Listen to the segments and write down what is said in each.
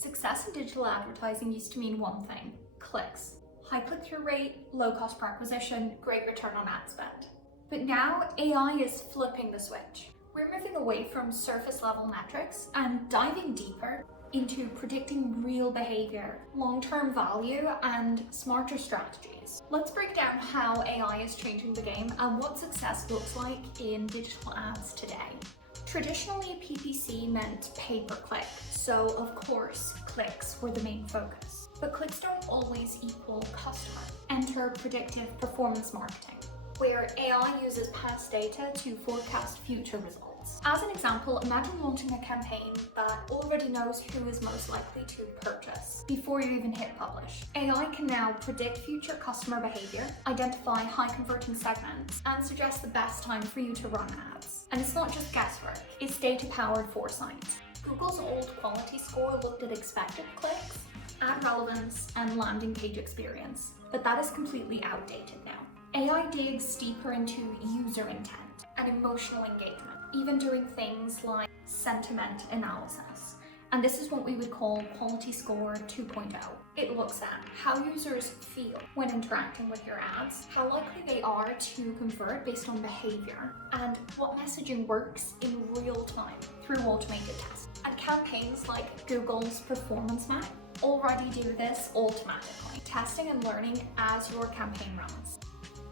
Success in digital advertising used to mean one thing: clicks. High click-through rate, low cost per acquisition, great return on ad spend. But now AI is flipping the switch. We're moving away from surface level metrics and diving deeper into predicting real behavior, long-term value, and smarter strategies. Let's break down how AI is changing the game and what success looks like in digital ads today. Traditionally, PPC meant pay-per-click, so of course, clicks were the main focus. But clicks don't always equal customer. Enter predictive performance marketing, where AI uses past data to forecast future results. As an example, imagine launching a campaign that already knows who is most likely to purchase before you even hit publish. AI can now predict future customer behavior, identify high-converting segments, and suggest the best time for you to run ads. And it's not just guesswork, it's data-powered foresight. Google's old quality score looked at expected clicks, ad relevance, and landing page experience, but that is completely outdated now. AI digs deeper into user intent and emotional engagement, even doing things like sentiment analysis. And this is what we would call quality score 2.0. It looks at how users feel when interacting with your ads, how likely they are to convert based on behavior, and what messaging works in real time through automated tests. And campaigns like Google's Performance Map already do this automatically, testing and learning as your campaign runs.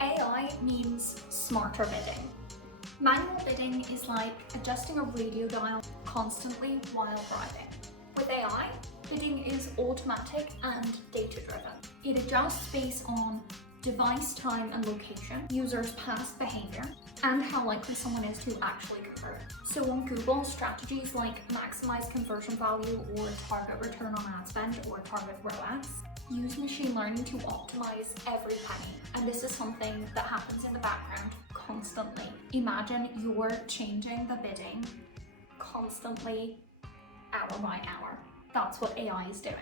AI means smarter bidding. Manual bidding is like adjusting a radio dial constantly while driving. With AI, bidding is automatic and data-driven. It adjusts based on device time and location, users' past behavior, and how likely someone is to actually convert. So on Google, strategies like maximize conversion value or target return on ad spend or target ROAS use machine learning to optimize every penny. And this is something that happens in the background constantly. Imagine you're changing the bidding constantly, hour by hour. That's what AI is doing.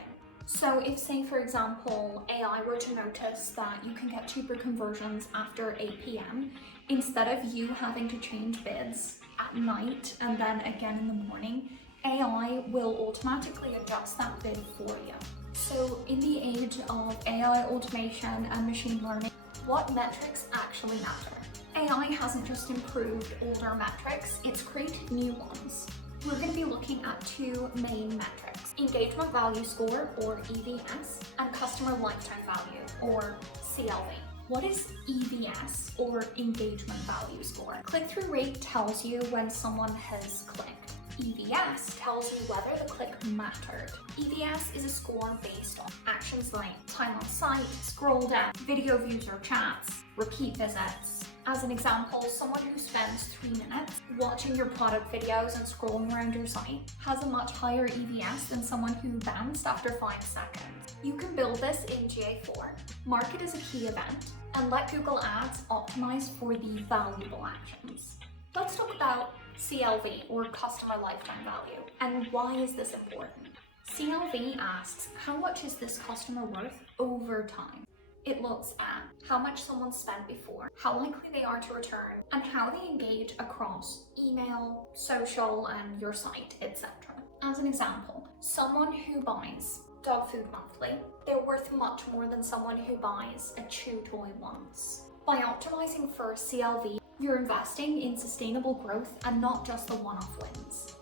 So if, say for example, AI were to notice that you can get cheaper conversions after 8 p.m, instead of you having to change bids at night and then again in the morning, AI will automatically adjust that bid for you. So in the age of AI automation and machine learning, what metrics actually matter? AI hasn't just improved older metrics, it's created new ones. We're going to be looking at two main metrics: engagement value score, or EVS, and customer lifetime value, or CLV. What is EVS, or engagement value score? Click-through rate tells you when someone has clicked. EVS tells you whether the click mattered. EVS is a score based on actions like time on site, scroll down, video views or chats, repeat visits. As an example, someone who spends 3 minutes watching your product videos and scrolling around your site has a much higher EVS than someone who bounced after 5 seconds. You can build this in GA4, mark it as a key event, and let Google Ads optimize for the valuable actions. Let's talk about CLV, or customer lifetime value, and why is this important? CLV asks, how much is this customer worth over time? It looks at how much someone spent before, how likely they are to return, and how they engage across email, social, and your site, etc. As an example, someone who buys dog food monthly, they're worth much more than someone who buys a chew toy once. By optimizing for CLV, you're investing in sustainable growth and not just the one-off wins.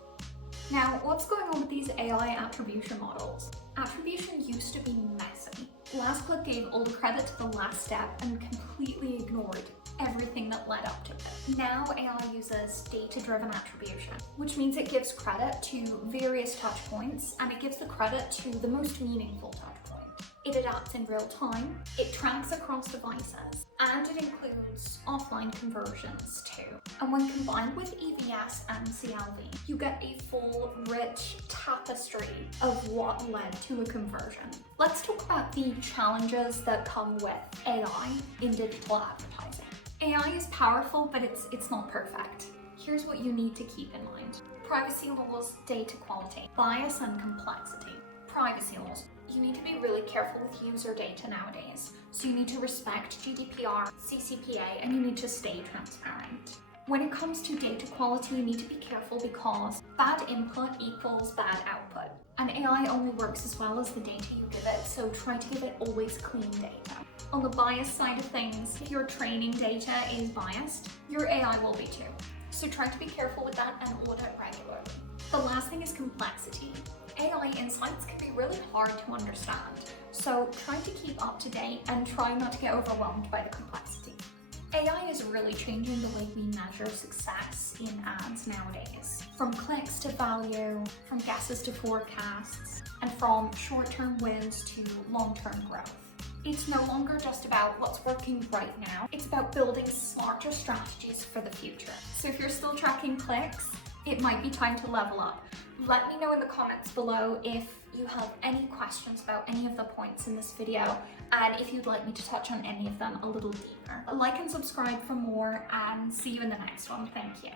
Now, what's going on with these AI attribution models? Attribution used to be messy. Last Click gave all the credit to the last step and completely ignored everything that led up to it. Now AI uses data-driven attribution, which means it gives credit to various touch points and it gives the credit to the most meaningful touch point. It adapts in real time, it tracks across devices, and it includes offline conversions too. And when combined with EVS and CLV, you get a full, rich tapestry of what led to a conversion. Let's talk about the challenges that come with AI in digital advertising. AI is powerful, but it's not perfect. Here's what you need to keep in mind. Privacy laws, data quality, bias and complexity. Privacy laws. You need to be really careful with user data nowadays. So you need to respect GDPR, CCPA, and you need to stay transparent. When it comes to data quality, you need to be careful because Bad input equals bad output. And AI only works as well as the data you give it, so try to give it always clean data. On the bias side of things, if your training data is biased, your AI will be too. So try to be careful with that and audit regularly. The last thing is complexity. AI insights can be really hard to understand, so try to keep up to date and try not to get overwhelmed by the complexity. AI is really changing the way we measure success in ads nowadays. From clicks to value, from guesses to forecasts, and from short-term wins to long-term growth. It's no longer just about what's working right now, it's about building smarter strategies for the future. So if you're still tracking clicks, it might be time to level up. Let me know in the comments below if you have any questions about any of the points in this video and if you'd like me to touch on any of them a little deeper. Like and subscribe for more and see you in the next one. Thank you.